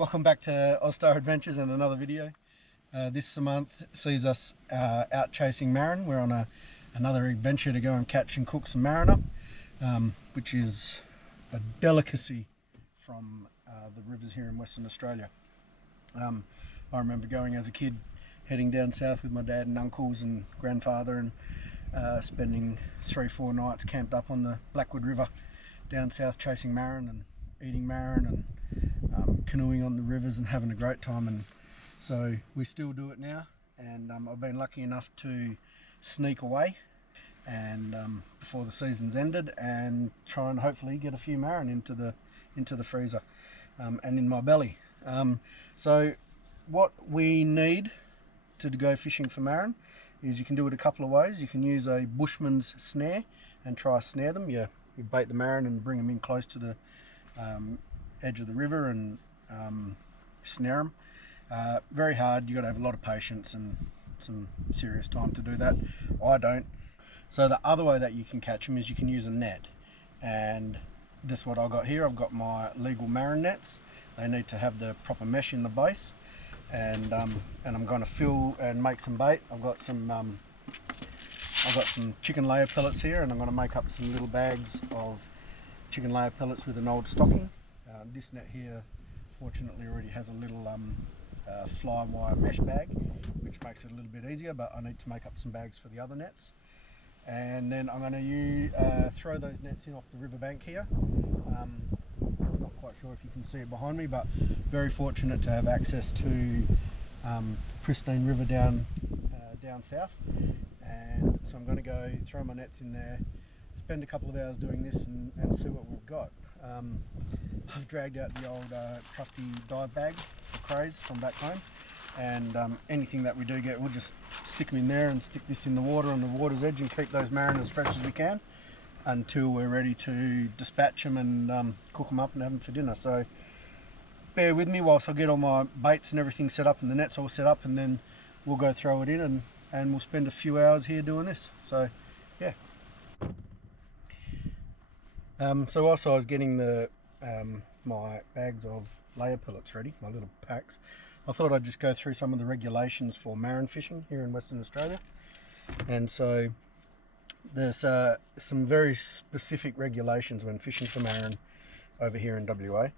Welcome back to Ozstar Adventures and another video. This month sees us out chasing marron. We're on another adventure to go and catch and cook some marron up, which is a delicacy from the rivers here in Western Australia. I remember going as a kid, heading down south with my dad and uncles and grandfather, and spending 3-4 nights camped up on the Blackwood River down south chasing marron and eating marron and canoeing on the rivers and having a great time. And so we still do it now, and I've been lucky enough to sneak away and before the season's ended and try and hopefully get a few marron into the freezer and in my belly. So what we need to go fishing for marron is, you can do it a couple of ways. You can use a bushman's snare and try to snare them. You bait the marron and bring them in close to the edge of the river and snare them. Very hard. You've got to have a lot of patience and some serious time to do that. I don't. So the other way that you can catch them is you can use a net, and this is what I've got here. I've got my legal marron nets. They need to have the proper mesh in the base, and I'm going to fill and make some bait. I've got some chicken layer pellets here, and I'm going to make up some little bags of chicken layer pellets with an old stocking. This net here fortunately already has a little fly wire mesh bag, which makes it a little bit easier, but I need to make up some bags for the other nets. And then I'm going to throw those nets in off the riverbank here. Not quite sure if you can see it behind me, but very fortunate to have access to pristine river down south. And so I'm going to go throw my nets in there, spend a couple of hours doing this and see what we've got. I've dragged out the old trusty dive bag for crays from back home, and anything that we do get, we'll just stick them in there and stick this in the water on the water's edge and keep those marron as fresh as we can until we're ready to dispatch them and cook them up and have them for dinner. So bear with me whilst I get all my baits and everything set up and the nets all set up, and then we'll go throw it in and we'll spend a few hours here doing this. So yeah. So also I was getting my bags of layer pellets ready, my little packs. I thought I'd just go through some of the regulations for marron fishing here in Western Australia. And so there's some very specific regulations when fishing for marron over here in WA.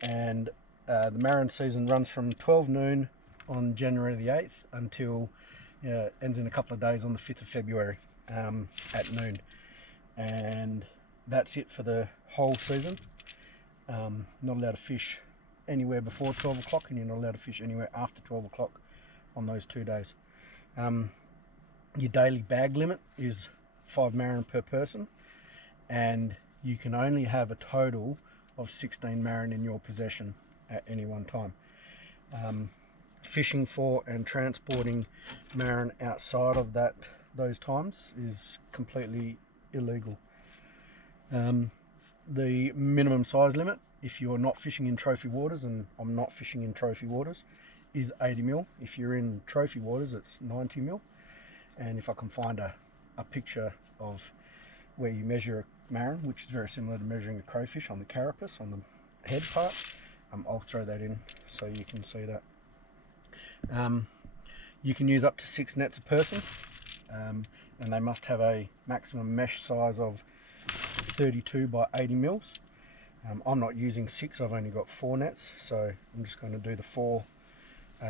And the marron season runs from 12 noon on January the 8th until ends in a couple of days on the 5th of February at noon. And that's it for the whole season. Not allowed to fish anywhere before 12 o'clock, and you're not allowed to fish anywhere after 12 o'clock on those 2 days. Your daily bag limit is 5 marron per person, and you can only have a total of 16 marron in your possession at any one time. Fishing for and transporting marron outside of those times is completely illegal. The minimum size limit, if you're not fishing in trophy waters, and I'm not fishing in trophy waters, is 80 mil. If you're in trophy waters, it's 90 mil. And if I can find a picture of where you measure a marron, which is very similar to measuring a crayfish on the carapace, on the head part, I'll throw that in so you can see that. You can use up to 6 nets a person, and they must have a maximum mesh size of 32 by 80 mils. I'm not using 6, I've only got 4 nets, so I'm just going to do the 4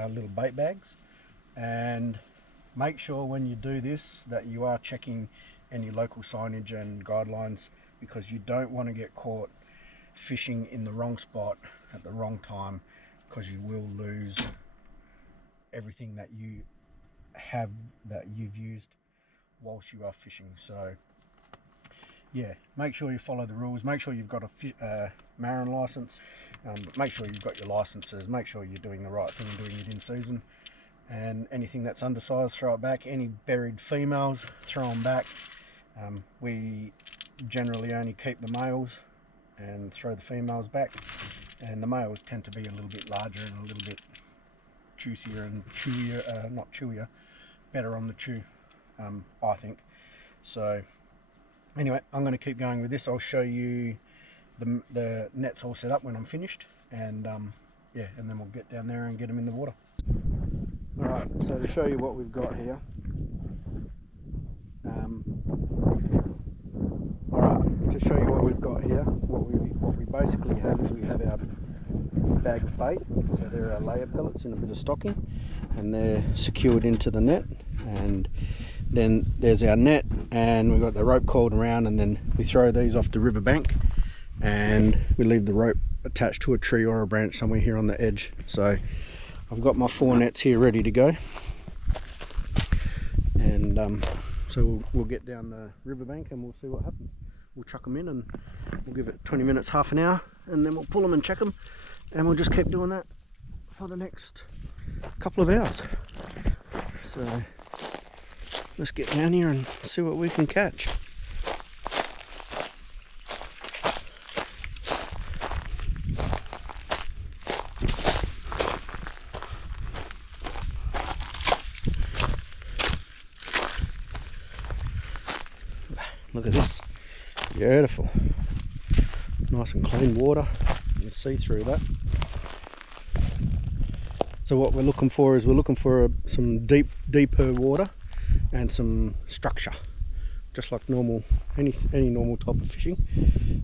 little bait bags. And make sure when you do this that you are checking any local signage and guidelines, because you don't want to get caught fishing in the wrong spot at the wrong time, because you will lose everything that you've used whilst you are fishing. So yeah, make sure you follow the rules, make sure you've got a marron license, but make sure you've got your licenses, make sure you're doing the right thing and doing it in season. And anything that's undersized, throw it back. Any buried females, throw them back. We generally only keep the males and throw the females back, and the males tend to be a little bit larger and a little bit juicier and chewier, not chewier, better on the chew, I think. So anyway, I'm going to keep going with this. I'll show you the net's all set up when I'm finished, and yeah, and then we'll get down there and get them in the water. Alright, so to show you what we've got here. Alright, to show you what we've got here, what we basically have is we have our bag of bait. So there are layer pellets and a bit of stocking, and they're secured into the net, and then there's our net, and we've got the rope coiled around, and then we throw these off the river bank and we leave the rope attached to a tree or a branch somewhere here on the edge. So I've got my 4 nets here ready to go, and so we'll get down the riverbank and we'll see what happens. We'll chuck them in and we'll give it 20 minutes, half an hour, and then we'll pull them and check them, and we'll just keep doing that for the next couple of hours. So let's get down here and see what we can catch. Look at this, beautiful, nice and clean water. You can see through that. So what we're looking for is some deeper water and some structure, just like normal, any normal type of fishing.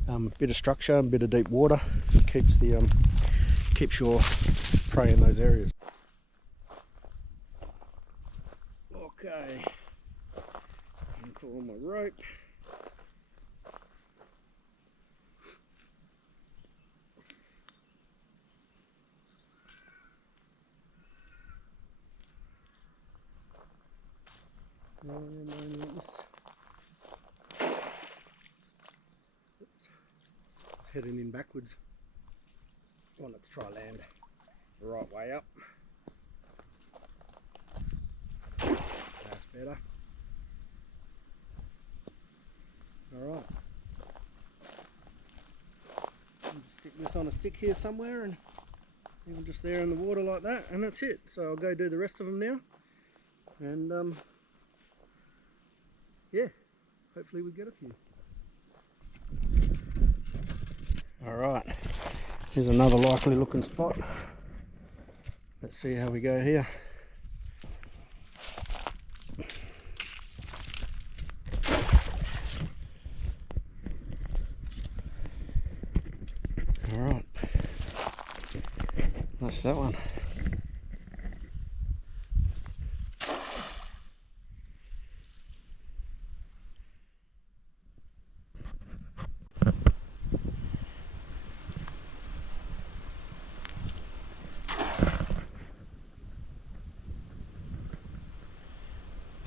A bit of structure, a bit of deep water keeps your prey in those areas. Okay, uncall my rope. It's heading in backwards. I want it to try land the right way up. That's better. Alright. Just stick this on a stick here somewhere, and even just there in the water like that, and that's it. So I'll go do the rest of them now, and yeah, hopefully we get a few. Alright, here's another likely looking spot. Let's see how we go here. Alright, that's that one.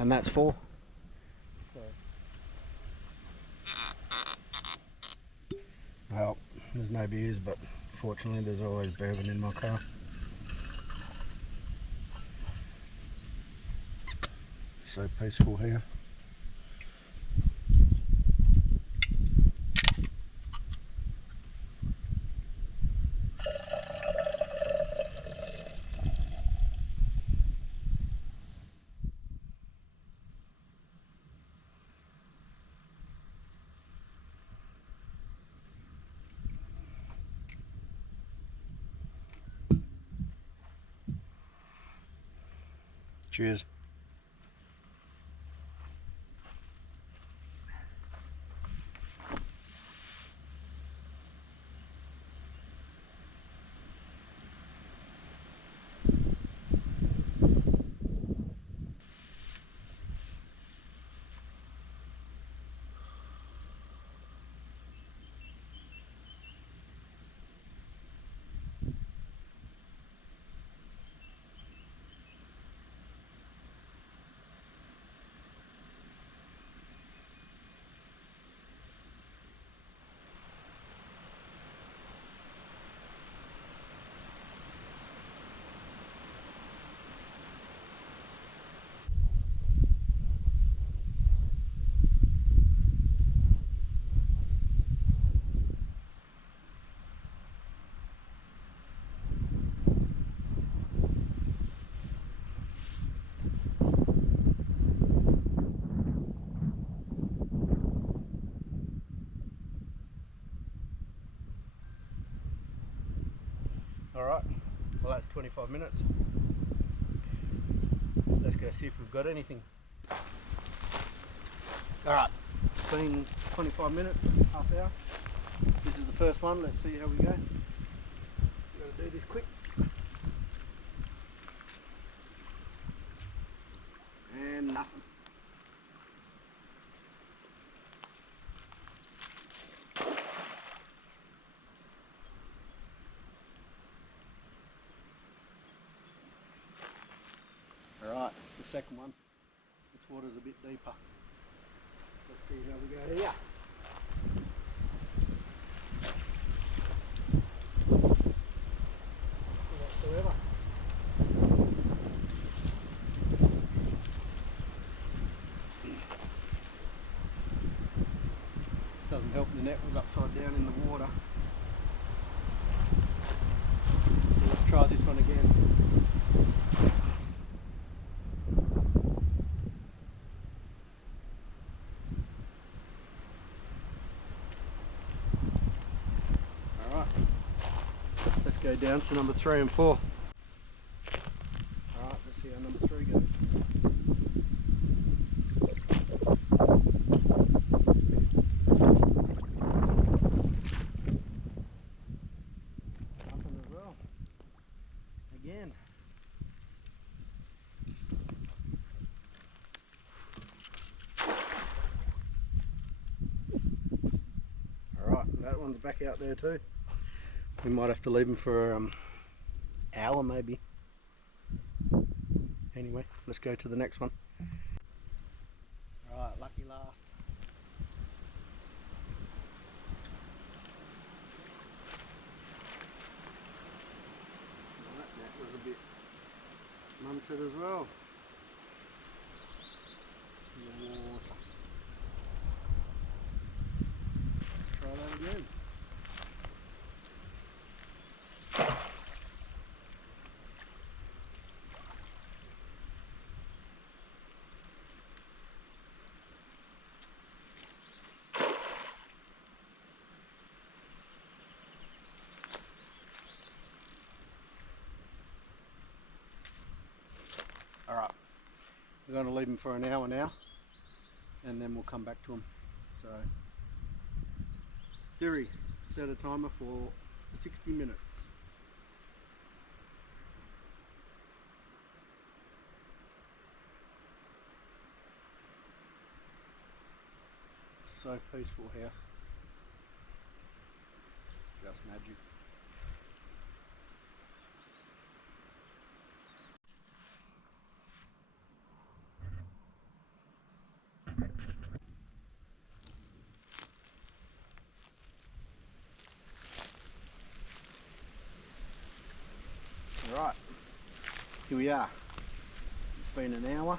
And that's 4. Well, there's no beers, but fortunately there's always bourbon in my car. So peaceful here. Cheers. 25 minutes. Let's go see if we've got anything. Alright, it's been 25 minutes, half hour. This is the first one, let's see how we go. We've got to do this quick. And nothing. Alright, it's the second one. This water's a bit deeper. Let's see how we go here. Whatsoever. Doesn't help the net was upside down in the water. Let's try this one again. Let's go down to number 3 and 4. Alright, let's see how number 3 goes. Nothing as well. Again. Alright, that one's back out there too. We might have to leave him for an hour maybe. Anyway, let's go to the next one. Alright, lucky last. Well, that net was a bit munted as well. In the water. Try that again. Alright, we're going to leave him for an hour now and then we'll come back to him. So, Siri, set a timer for 60 minutes. So peaceful here. Just magic. Right, here we are. It's been an hour.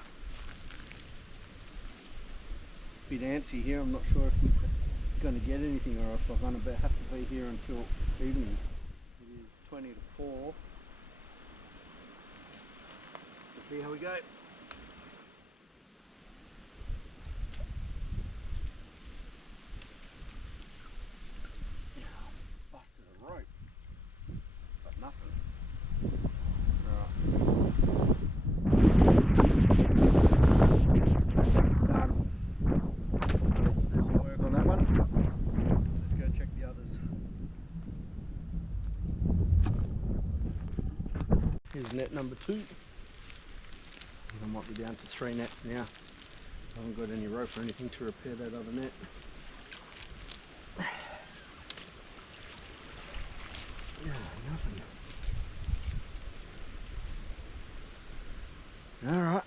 Bit antsy here. I'm not sure if we're going to get anything or if I'm going to have to be here until evening. It is 20 to 4. Let's see how we go. Busted a rope, but nothing. Here's net number 2. I might be down to 3 nets now. I haven't got any rope or anything to repair that other net. Yeah, nothing. Alright.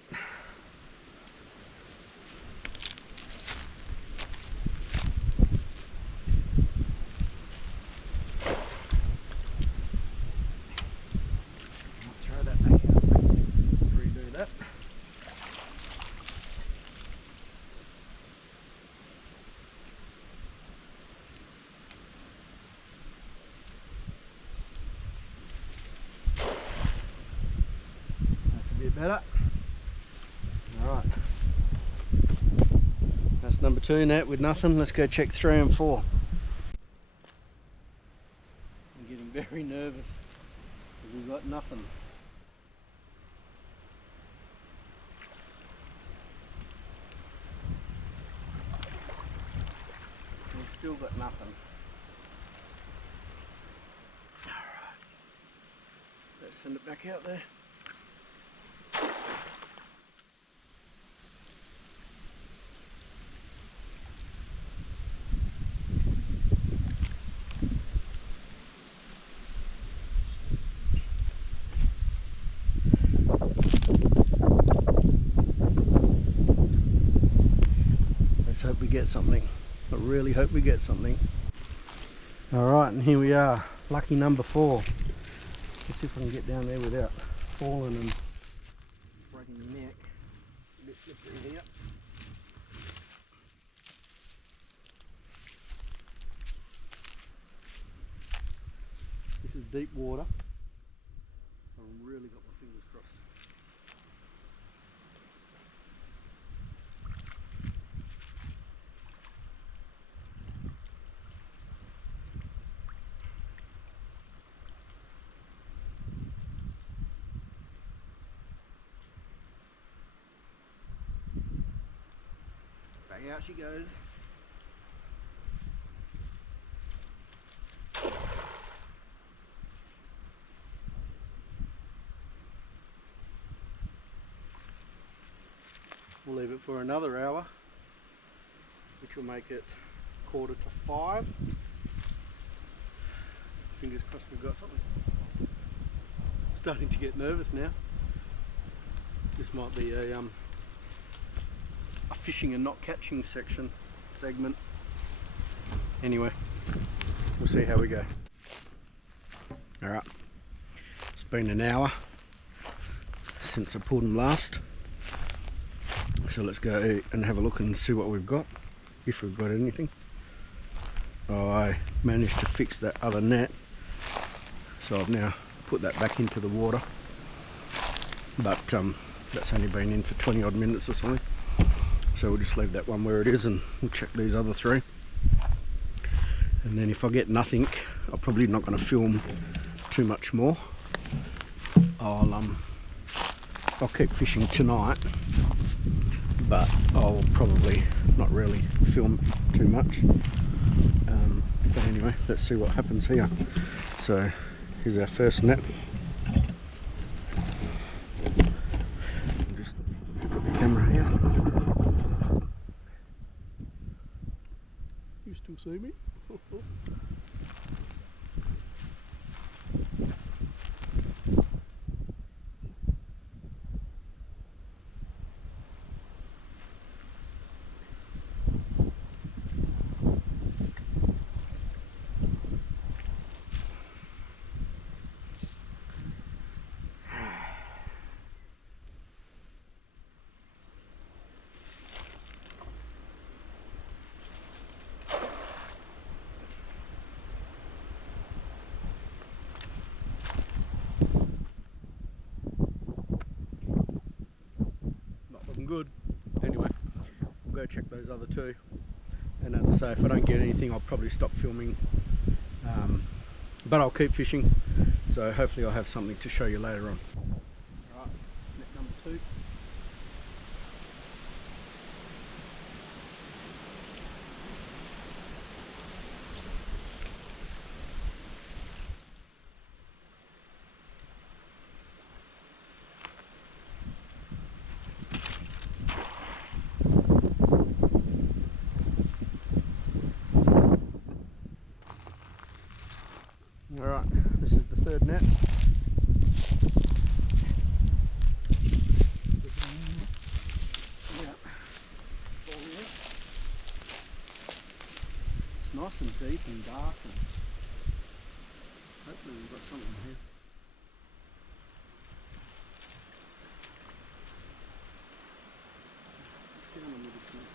Better. Alright. That's number 2 net with nothing. Let's go check 3 and 4. I'm getting very nervous because we've got nothing. Still got nothing. Alright. Let's send it back out there. Let's hope we get something. I really hope we get something. Alright, and here we are. Lucky number 4. Let's see if I can get down there without falling and breaking your neck. A bit slippery here. This is deep water. I've really got my fingers crossed. Back out she goes. We'll leave it for another hour, which will make it 4:45. Fingers crossed we've got something. Starting to get nervous now. This might be a fishing and not catching segment. Anyway, we'll see how we go. Alright, it's been an hour since I pulled them last. So let's go and have a look and see what we've got, if we've got anything. Oh, I managed to fix that other net, so I've now put that back into the water, but that's only been in for 20 odd minutes or something, so we'll just leave that one where it is and we'll check these other 3, and then if I get nothing, I'm probably not going to film too much more. I'll keep fishing tonight, but I'll probably not really film too much. But anyway, let's see what happens here. So here's our first net. Just put the camera here. You still see me? Good. Anyway, we'll go check those other 2, and as I say, if I don't get anything, I'll probably stop filming, but I'll keep fishing, so hopefully I'll have something to show you later on. Alright, net number 2. Alright, this is the 3rd net. It's nice and deep and dark, and hopefully we've got something here. Get on with this net.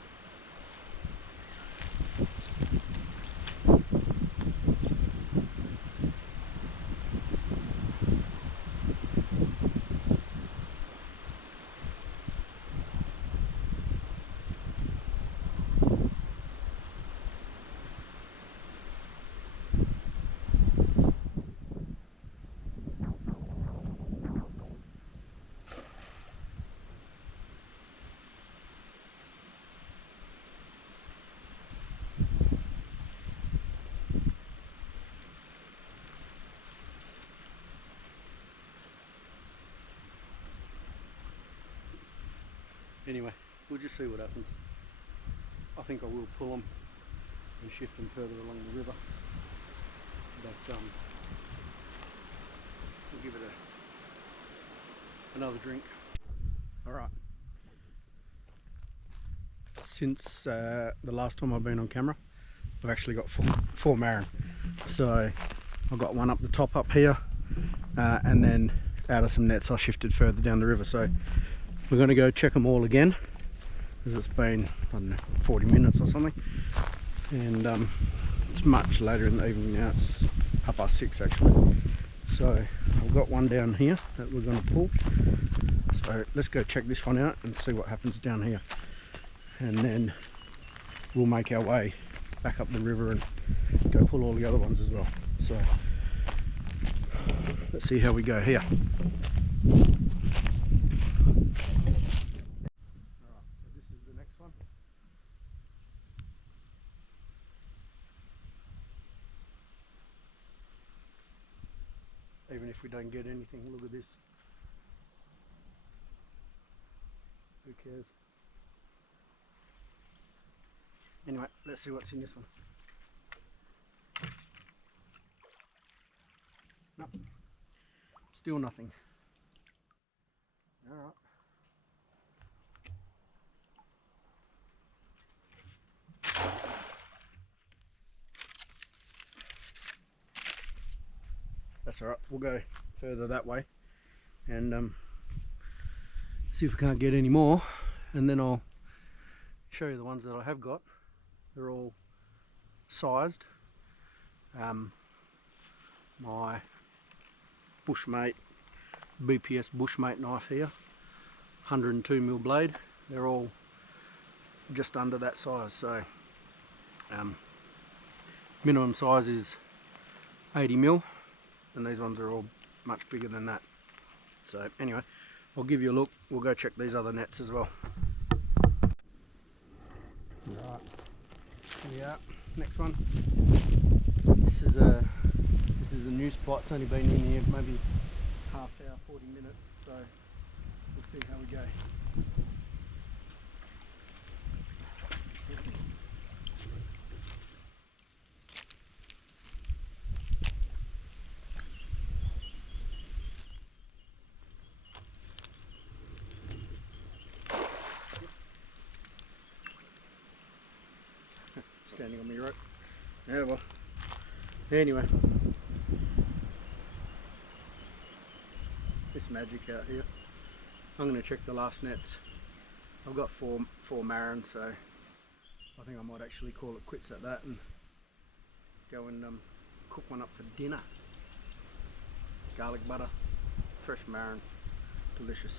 Anyway, we'll just see what happens. I think I will pull them and shift them further along the river, but we'll give it another drink. Alright, since the last time I've been on camera, I've actually got four Marron. So I've got one up the top up here, and then out of some nets I shifted further down the river. So we're going to go check them all again, because it's been, I don't know, 40 minutes or something, and it's much later in the evening now. It's 6:30 actually. So I've got one down here that we're going to pull, so let's go check this one out and see what happens down here, and then we'll make our way back up the river and go pull all the other ones as well. So let's see how we go here. Alright, so this is the next one. Even if we don't get anything, look at this. Who cares? Anyway, let's see what's in this one. No, still nothing. Alright. That's alright, we'll go further that way and see if we can't get any more, and then I'll show you the ones that I have got. They're all sized. My Bushmate BPS Bushmate knife here, 102mm blade, they're all just under that size. So minimum size is 80mm, and these ones are all much bigger than that. So anyway, I'll give you a look. We'll go check these other nets as well. Right, yeah, next one. This is a new spot. It's only been in here maybe half hour, 40 minutes, so we'll see how we go. Standing on my rope. Yeah, well, anyway, this magic out here. I'm going to check the last nets. I've got four Marron, so I think I might actually call it quits at that and go and cook one up for dinner. Garlic butter, fresh Marron, delicious.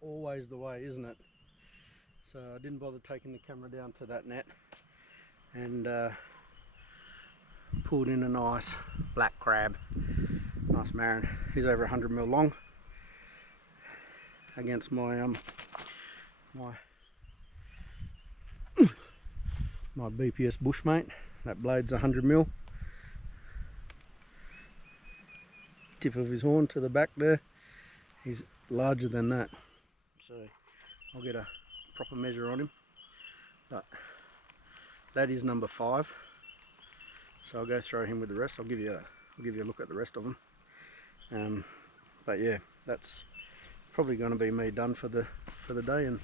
Always the way, isn't it? So I didn't bother taking the camera down to that net, and pulled in a nice black crab, nice Marron. He's over 100mm long, against my my BPS Bushmate. That blade's 100mm. Tip of his horn to the back there, he's larger than that. So I'll get a proper measure on him, but that is number 5. So I'll go throw him with the rest. I'll give you a look at the rest of them. But yeah, that's probably going to be me done for the day, and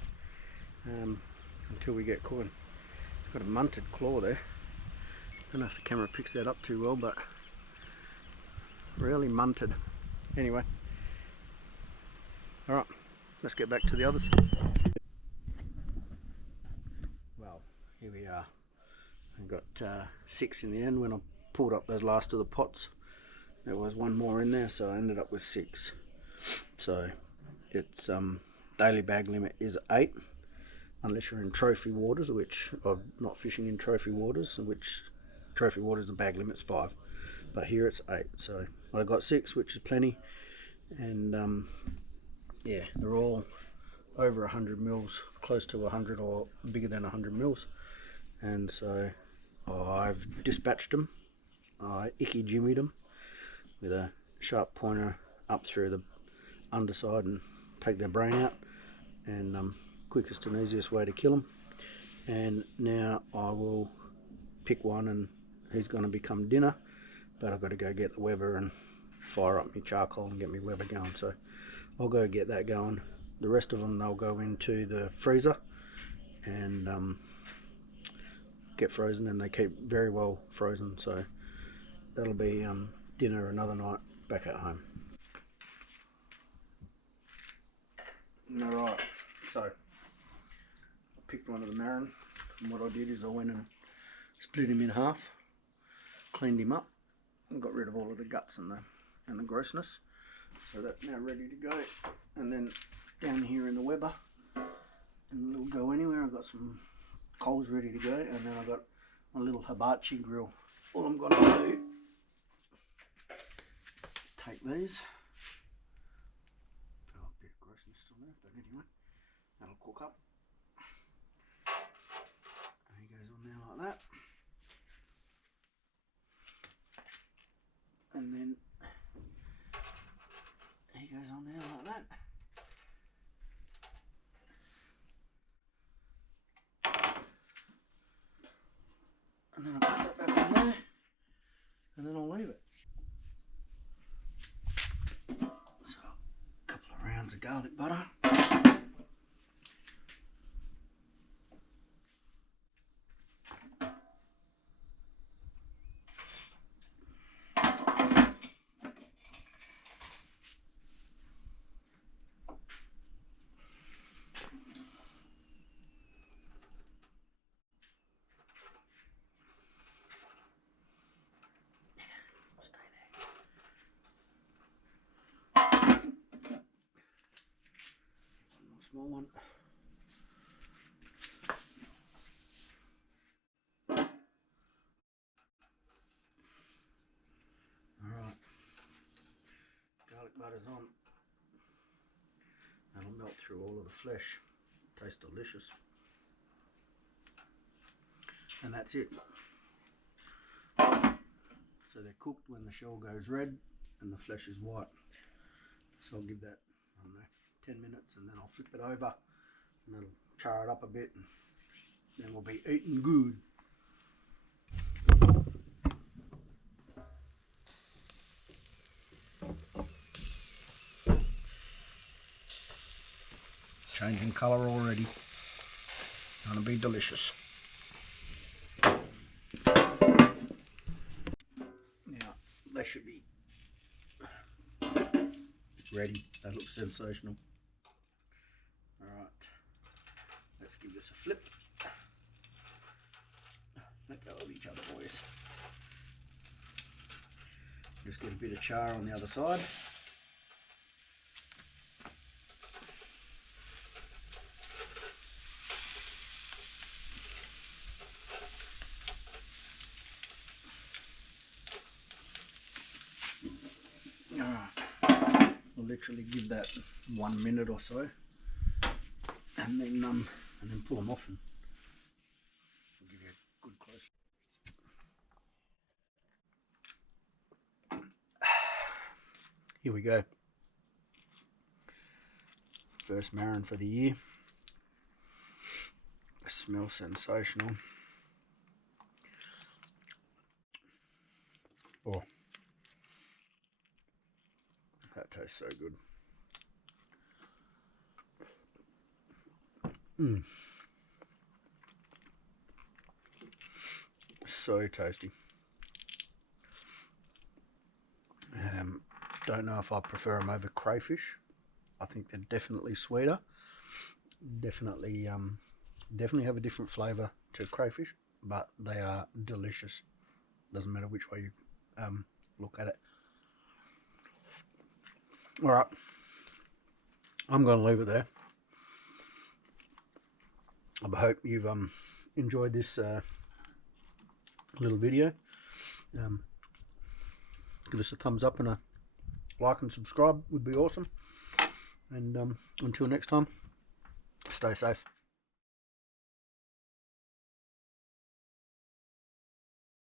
until we get caught. It's got a munted claw there. I don't know if the camera picks that up too well, but really munted. Anyway, all right, let's get back to the others. Well, here we are. I got 6 in the end. When I pulled up those last of the pots, there was one more in there, so I ended up with 6. So its daily bag limit is 8, unless you're in trophy waters, which I'm not fishing in trophy waters, which trophy waters the bag limit's 5, but here it's 8. So I got 6, which is plenty, and yeah, they're all over 100 mils, close to 100 or bigger than 100 mils. And so I've dispatched them. I icky jimmied them with a sharp pointer up through the underside and take their brain out, and quickest and easiest way to kill them. And now I will pick one, and he's going to become dinner, but I've got to go get the Weber and fire up my charcoal and get my Weber going, so I'll go get that going. The rest of them, they'll go into the freezer and get frozen, and they keep very well frozen, so that'll be dinner another night back at home. Alright, so I picked one of the Marron, and what I did is I went and split him in half, cleaned him up, and got rid of all of the guts and the grossness. So that's now ready to go. And then down here in the Weber, and it'll go anywhere, I've got some coals ready to go, and then I've got my little hibachi grill. All I'm going to do is take these. Oh, a bit of grossness still there, but anyway, that'll cook up. And he goes on there like that. And then he goes on there like that. And then I'll put that back on there, and then I'll leave it. So, a couple of rounds of garlic butter. Small one. Alright, garlic butter's on. That'll melt through all of the flesh. Tastes delicious. And that's it. So they're cooked when the shell goes red and the flesh is white. So I'll give that, I don't know, 10 minutes, and then I'll flip it over and it'll char it up a bit, and then we'll be eating good. Changing colour already. Gonna be delicious. Now they should be ready. They look sensational. Alright, let's give this a flip. Let go of each other, boys. Just get a bit of char on the other side. Alright, I'll literally give that 1 minute or so, and then pull them off, and I'll give you a good close. Here we go. First Marron for the year. It smells sensational. Oh, that tastes so good. So tasty. Don't know if I prefer them over crayfish. I think they're definitely sweeter. Definitely have a different flavour to crayfish, but they are delicious. Doesn't matter which way you look at it. All right, I'm going to leave it there. I hope you've enjoyed this little video. Give us a thumbs up and a like and subscribe would be awesome. And until next time, stay safe.